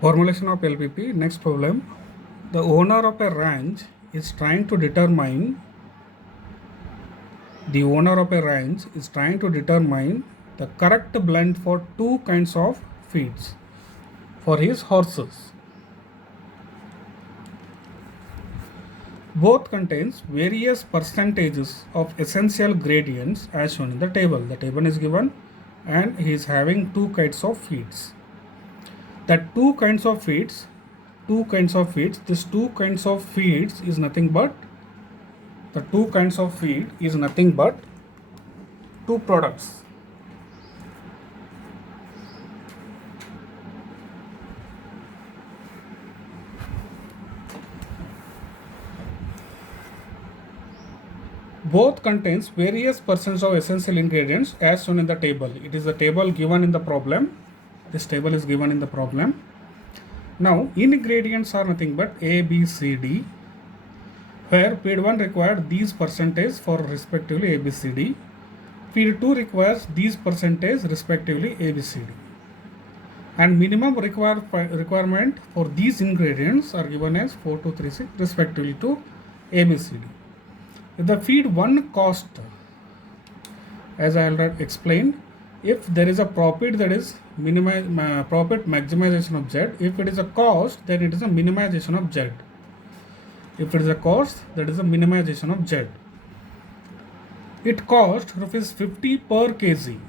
Formulation of LPP. Next problem. The owner of a ranch is trying to determine the correct blend for two kinds of feeds for his horses. Both contains various percentages of essential gradients as shown in the table. The table is given and he is having two kinds of feeds. That two kinds of feeds, this two kinds of feeds is nothing but two products. Both contains various percents of essential ingredients as shown in the table. It is the table given in the problem. This table is given in the problem. Now ingredients are nothing but A, B, C, D, where feed 1 required these percentage for respectively A, B, C, D. Feed 2 requires these percentage respectively A, B, C, D. And minimum requirement for these ingredients are given as 4, 2, 3, 6 respectively to A, B, C, D. If the feed 1 cost, as I already explained, if there is a profit, that is profit maximization of Z. If it is a cost, then it is a minimization of Z. If it is a cost, that is a minimization of Z. It cost rupees 50 per kg.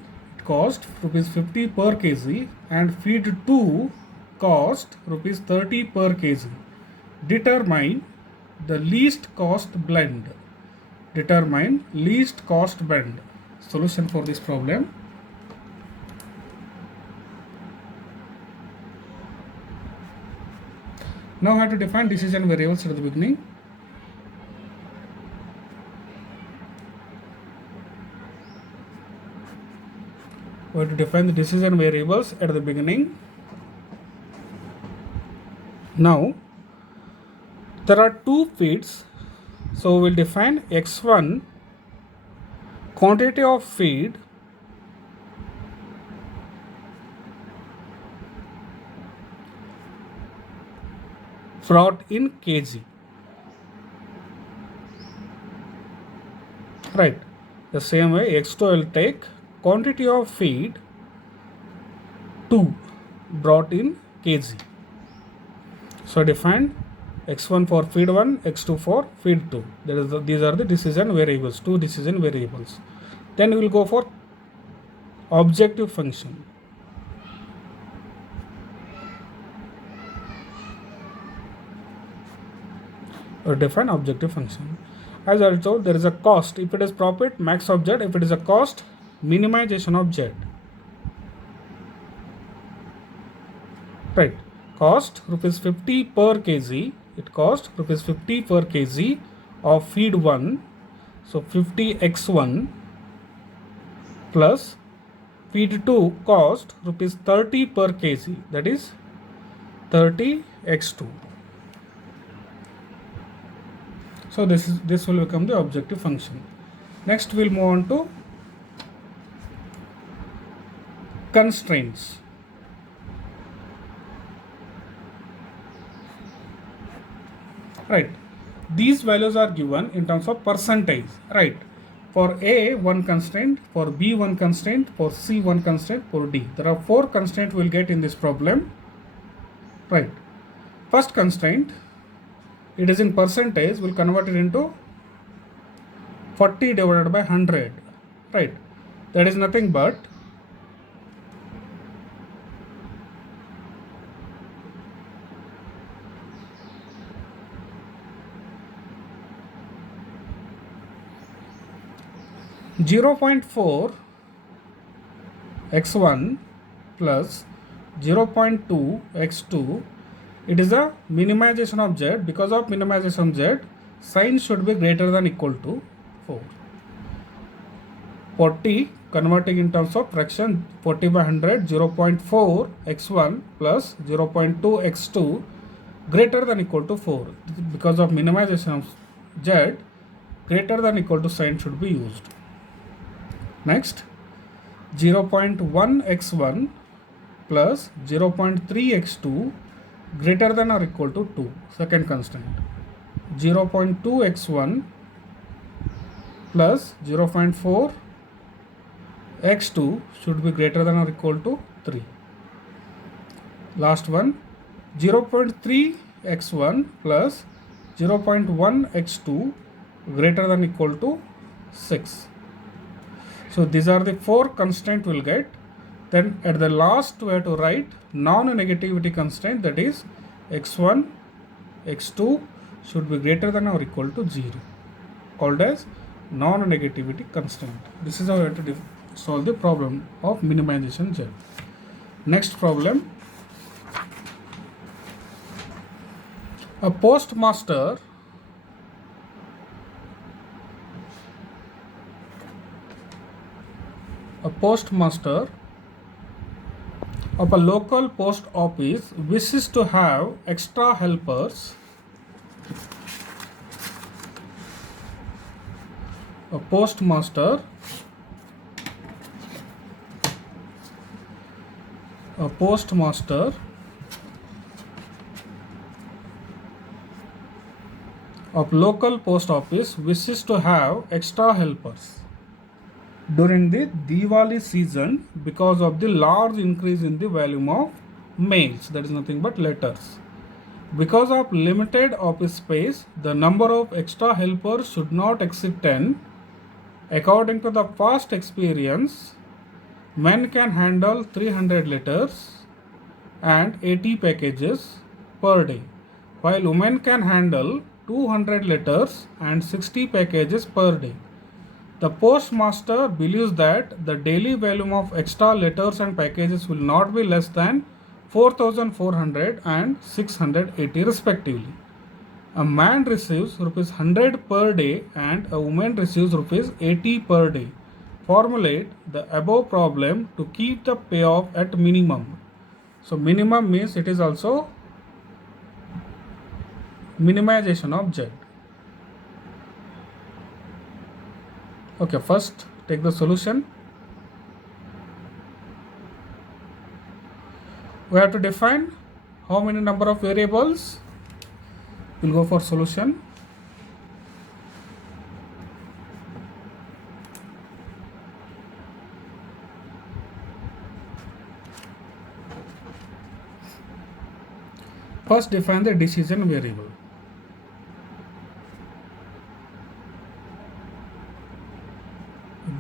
And feed 2 cost rupees 30 per kg. Determine the least cost blend. Solution for this problem. Now I have to define decision variables at the beginning. We have to define the decision variables at the beginning. Now there are two feeds, so we will define x1 quantity of feed brought in kg. Right. The same way x2 will take quantity of feed 2 brought in kg. So define x1 for feed 1, x2 for feed 2. These are the decision variables, two decision variables. Then we will go for objective function. Or define objective function. As I told, there is a cost. If it is profit, max of Z. If it is a cost, minimization of Z. Right. Cost rupees 50 per kg. It cost rupees 50 per kg of feed 1. So 50 x1 plus feed 2 cost rupees 30 per kg. That is 30 x2. So this will become the objective function. Next we'll move on to constraints. Right. These values are given in terms of percentage. Right. For A, 1 constraint, for B, 1 constraint, for C, 1 constraint, for D. There are 4 constraints we'll get in this problem. Right. First constraint, it is in percentage, we'll convert it into 40 divided by 100. Right. That is nothing but 0.4 x1 plus 0.2 x2. It is a minimization of Z. Because of minimization of Z, sign should be greater than equal to 4. 40 converting in terms of fraction, 40 by 100, 0.4 x1 plus 0.2 x2 greater than equal to 4. Because of minimization of Z, greater than equal to sign should be used. Next, 0.1 x1 plus 0.3 x2 greater than or equal to 2. Second constraint, 0.2 x1 plus 0.4 x2 should be greater than or equal to 3. Last one, 0.3 x1 plus 0.1 x2 greater than equal to 6. So these are the 4 constraints we'll get. Then at the last we have to write non-negativity constraint, that is x1, x2 should be greater than or equal to 0, called as non-negativity constraint. This is how we have to solve the problem of minimization Z. Next problem, a postmaster of a local post office wishes to have extra helpers. A postmaster of local post office wishes to have extra helpers during the Diwali season because of the large increase in the volume of mails, that is nothing but letters. Because of limited office space, the number of extra helpers should not exceed 10. According to the past experience, men can handle 300 letters and 80 packages per day, while women can handle 200 letters and 60 packages per day. The postmaster believes that the daily volume of extra letters and packages will not be less than 4,400 and 680 respectively. A man receives rupees 100 per day and a woman receives rupees 80 per day. Formulate the above problem to keep the payoff at minimum. So minimum means it is also minimization of Z. Okay, first take the solution. We have to define how many number of variables. We'll go for solution. First define the decision variable.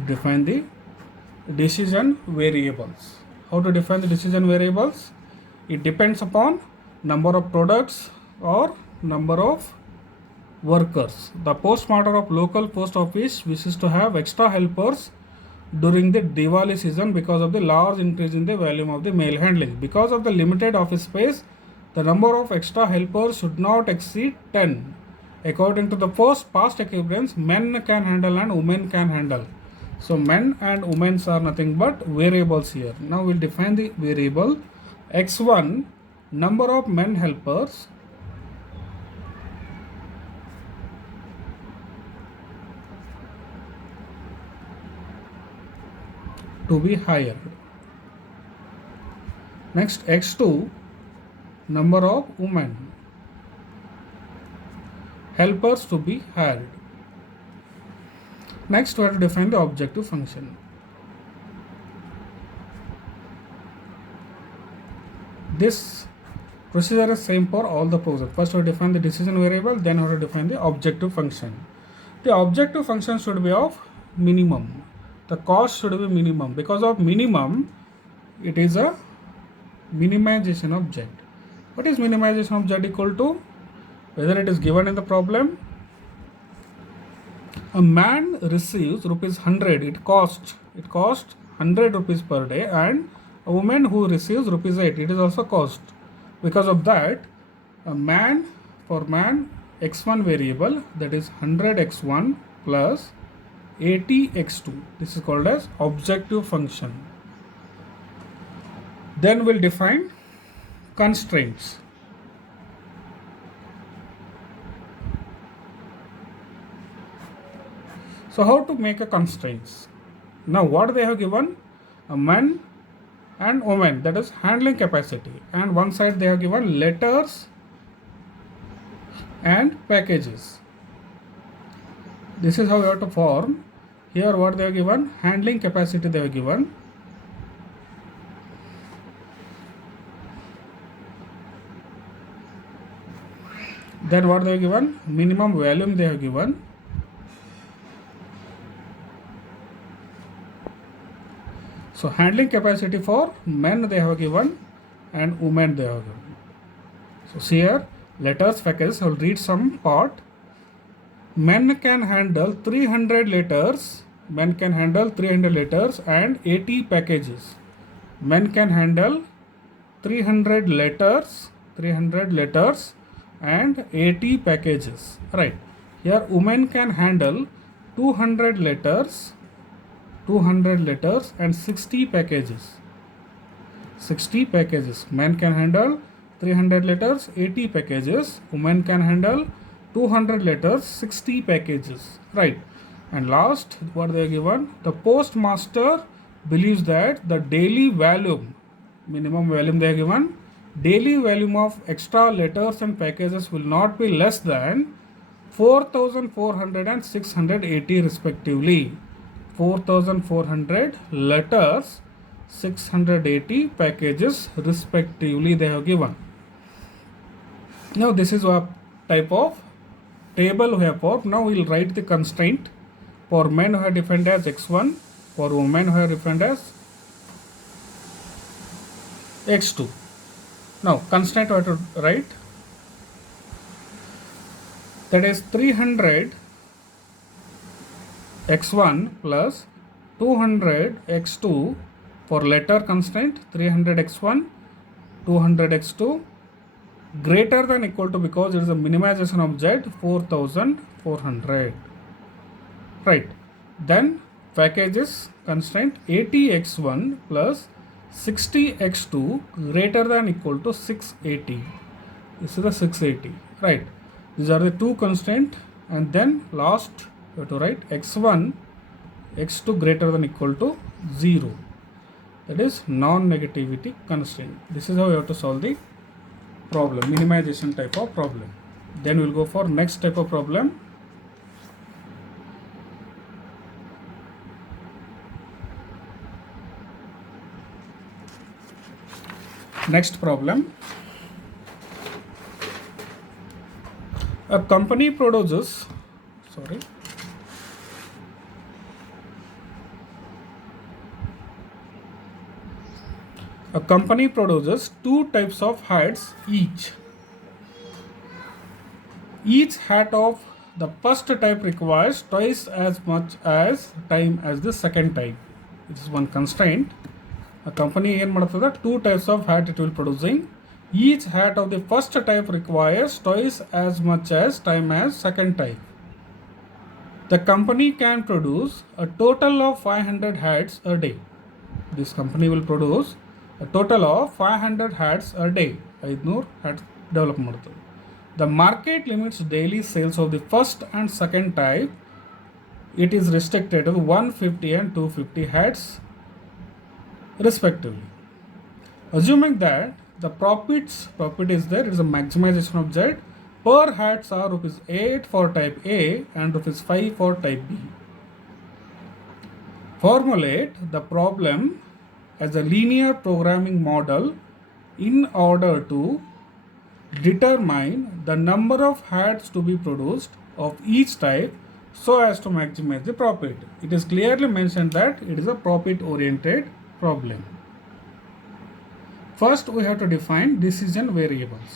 Define the decision variables. How to define the decision variables? It depends upon number of products or number of workers. The postmaster of local post office wishes to have extra helpers during the Diwali season because of the large increase in the volume of the mail handling. Because of the limited office space, the number of extra helpers should not exceed 10. According to the past experience, men can handle and women can handle. So men and women are nothing but variables here. Now we'll define the variable x1, number of men helpers, to be hired. Next, x2, number of women helpers to be hired. Next, we have to define the objective function. This procedure is same for all the process. First, we define the decision variable, then we have to define the objective function. The objective function should be of minimum. The cost should be minimum. Because of minimum, it is a minimization of Z. What is minimization of Z equal to? Whether it is given in the problem. A man receives rupees 100, it costs 100 rupees per day, and a woman who receives rupees 8, it is also cost. Because of that, for man x1 variable, that is 100 x1 plus 80 x2, this is called as objective function. Then we'll define constraints. So how to make a constraints? Now what they have given? A man and women, that is handling capacity, and one side they have given letters and packages. This is how you have to form. Here what they have given, handling capacity they have given, then what they have given, minimum volume they have given, so handling capacity for men they have given and women they have given. So see here, letters packages, I will read some part. Men can handle 300 letters, men can handle 300 letters and 80 packages. Men can handle 300 letters and 80 packages, right? Here women can handle 200 letters and 60 packages. 60 packages. Men can handle 300 letters, 80 packages. Women can handle 200 letters, 60 packages, right? And last, what they are given, the postmaster believes that the daily volume, minimum volume they are given, daily volume of extra letters and packages will not be less than 4,400 and 680 respectively. 4,400 letters, 680 packages respectively they have given. Now this is a type of table we have formed. Now we will write the constraint. For men who are defined as x1, for women who are defined as x2. Now constraint we have to write, that is 300 x1 plus 200 x2 for letter constraint, 300 x1, 200 x2 greater than equal to, because it is a minimization of z, 4,400, right? Then packages constraint 80 x1 plus 60 x2 greater than equal to 680. This is the 680, right? These are the two constraint, and then last you have to write x1, x2 greater than equal to 0. That is non-negativity constraint. This is how you have to solve the problem, minimization type of problem. Then we will go for next type of problem. Next problem. A company produces, a company produces two types of hats each. Each hat of the first type requires twice as much as time as the second type. This is one constraint. A company ಏನು ಮಾಡ್ತದೆ, two types of hat it will producing. Each hat of the first type requires twice as much as time as second type. The company can produce a total of 500 hats a day. This company will produce a total of 500 hats a day. 500 hats develop ಮಾಡ್ತದೆ. The market limits daily sales of the first and second type. It is restricted to 150 and 250 hats respectively. Assuming that the profit is there, it is a maximization of z. Per hats are rupees 8 for type A and rupees 5 for type B. Formulate the problem as a linear programming model in order to determine the number of hats to be produced of each type so as to maximize the profit. It is clearly mentioned that it is a profit oriented problem. First we have to define decision variables.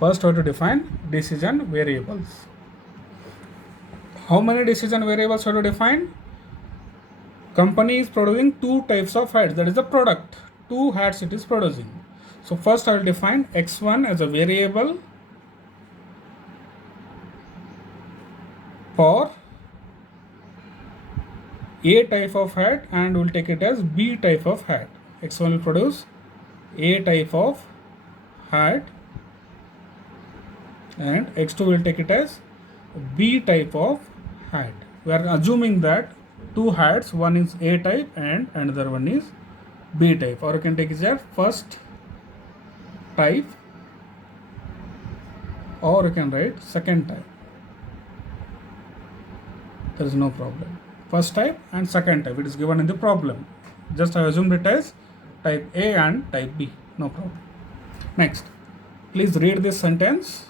First we have to define decision variables. How many decision variables have to define? Company is producing two types of hats, that is the product. Two hats it is producing. So first I will define x1 as a variable for A type of hat, and we'll take it as B type of hat. X1 will produce A type of hat and x2 will take it as B type of hat. We are assuming that two hats, one is A type and another one is B type, or you can take it as first type, or you can write second type. There is no problem. First type and second type, it is given in the problem. Just I assumed it as type A and type B, no problem. Next, please read this sentence.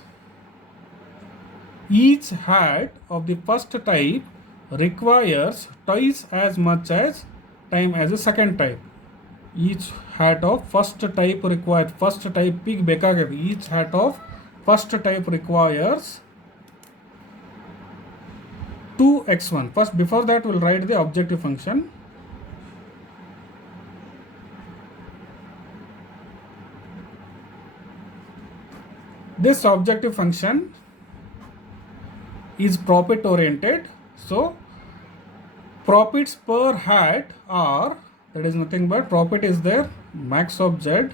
Each hat of the first type requires twice as much as time as the second type. Each hat of first type requires, first type pig ಬೇಕಾಗಿದೆ. Each hat of first type requires 2x1. First, before that we'll write the objective function. This objective function is profit oriented. So profits per hat are, that is nothing but profit is there, max of z,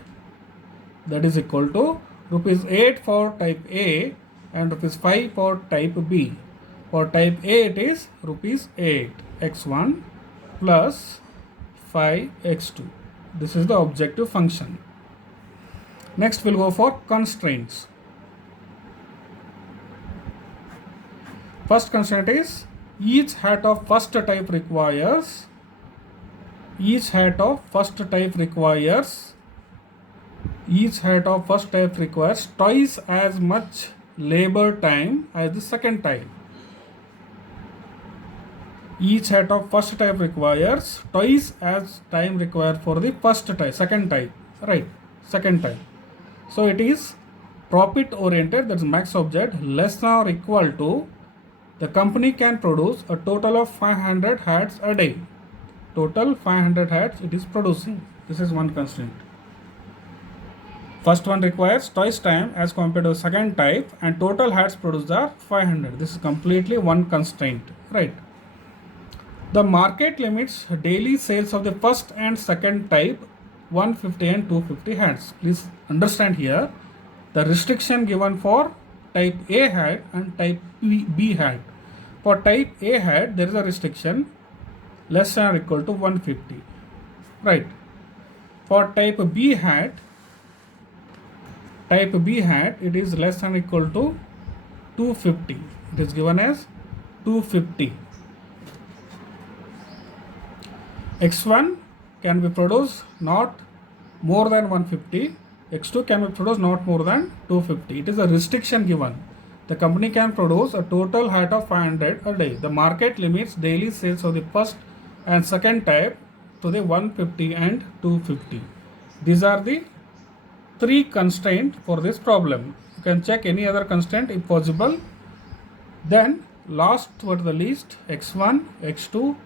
that is equal to rupees 8 for type A and rupees 5 for type B. For type A it is rupees 8 x1 plus 5 x2. This is the objective function. Next we'll go for constraints. First constraint is each hat of first type requires, each hat of first type requires, each hat of first type requires twice as much labor time as the second type. Each hat of first type requires twice as time required for the first type, second type, right? Second type. So it is profit oriented, that is max object, less than or equal to the company can produce a total of 500 hats a day. Total 500 hats it is producing. This is one constraint. First one requires twice time as compared to second type, and total hats produced are 500. This is completely one constraint, right? The market limits daily sales of the first and second type 150 and 250 hats. Please understand here the restriction given for type A hat and type B hat. For type A hat there is a restriction less than or equal to 150, right? For type B hat it is less than or equal to 250. It is given as 250. X1 can be produced not more than 150, X2 can be produced not more than 250. It is a restriction given. The company can produce a total hat of 500 a day. The market limits daily sales of the first and second type to the 150 and 250. These are the three constraints for this problem. You can check any other constraint if possible. Then last but the least, x1, x2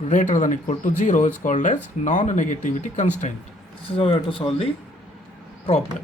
greater than equal to 0 is called as non-negativity constraint. This is how we have to solve the problem.